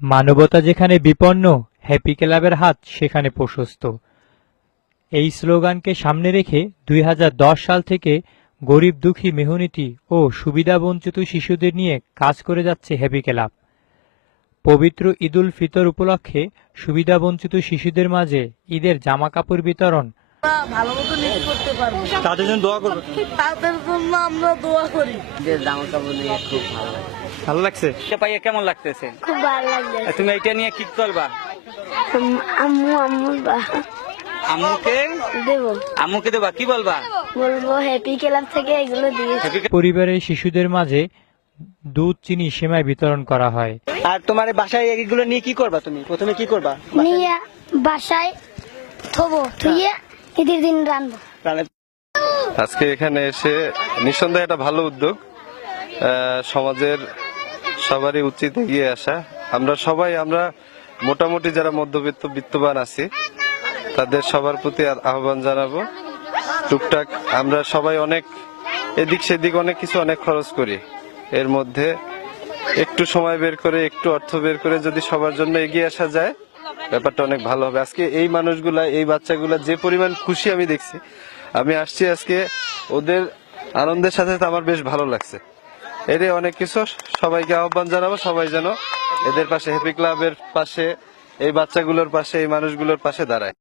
মানবতা যেখানে বিপন্ন হ্যাপি ক্লাবের হাত সেখানে প্রশস্ত। এই স্লোগানকে সামনে রেখে দুই হাজার দশ সাল থেকে গরিব দুঃখী মেহনীতি ও সুবিধাবঞ্চিত শিশুদের নিয়ে কাজ করে যাচ্ছে হ্যাপি ক্লাব। পবিত্র ঈদুল ফিতর উপলক্ষে সুবিধাবঞ্চিত শিশুদের মাঝে ঈদের জামা কাপড় বিতরণ আমরা ভালো মতো করতে পারব। তাদের জন্য দোয়া করবে তাদের জন্য আমরা দোয়া করি। যে জামা কাপড় নিয়ে খুব ভালো লাগে। ভালো লাগছে? এটা পাইয়ে কেমন লাগতেছে? খুব ভালো আর তুমি এটা নিয়ে কি করবা? আম্মু আম্মু আম্মুকে? দেবো। দেবা? কি বলবা? বলব হ্যাপি ক্লাব থেকে এগুলো দিয়ে পরিবারের শিশুদের মাঝে দুধ চিনি সেমাই বিতরণ করা হয়। আর তোমার বাসায় এগুলো নিয়ে কি করবা তুমি? প্রথমে কি করবা? নিয়ে বাসায় থবো থুইয়ে ঈদের দিন রান্না- আজকে এখানে এসে নিঃসন্দেহে একটা ভালো উদ্যোগ। সমাজের সবারই উচিত এগিয়ে আসা। আমরা সবাই, আমরা মোটামুটি যারা মধ্যবিত্ত, বিত্তবান আছি, তাদের সবার প্রতি আহ্বান জানাব। টুকটাক আমরা সবাই অনেক এদিক সেদিক অনেক কিছু, অনেক খরচ করি। এর মধ্যে একটু সময় বের করে, একটু অর্থ বের করে যদি সবার জন্য এগিয়ে আসা যায় ব্যাপারটা অনেক ভালো হবে। আজকে এই মানুষগুলা, এই বাচ্চাগুলা যে পরিমাণ খুশি আমি দেখছি। আমি আসছি আজকে, ওদের আনন্দের সাথে আমার বেশ ভালো লাগছে। এর অনেক কিছু। সবাইকে আহ্বান জানাব, সবাই যেন এদের পাশে হ্যাপি ক্লাবের পাশে, এই বাচ্চাগুলোর পাশে, এই মানুষগুলোর পাশে দাঁড়ায়।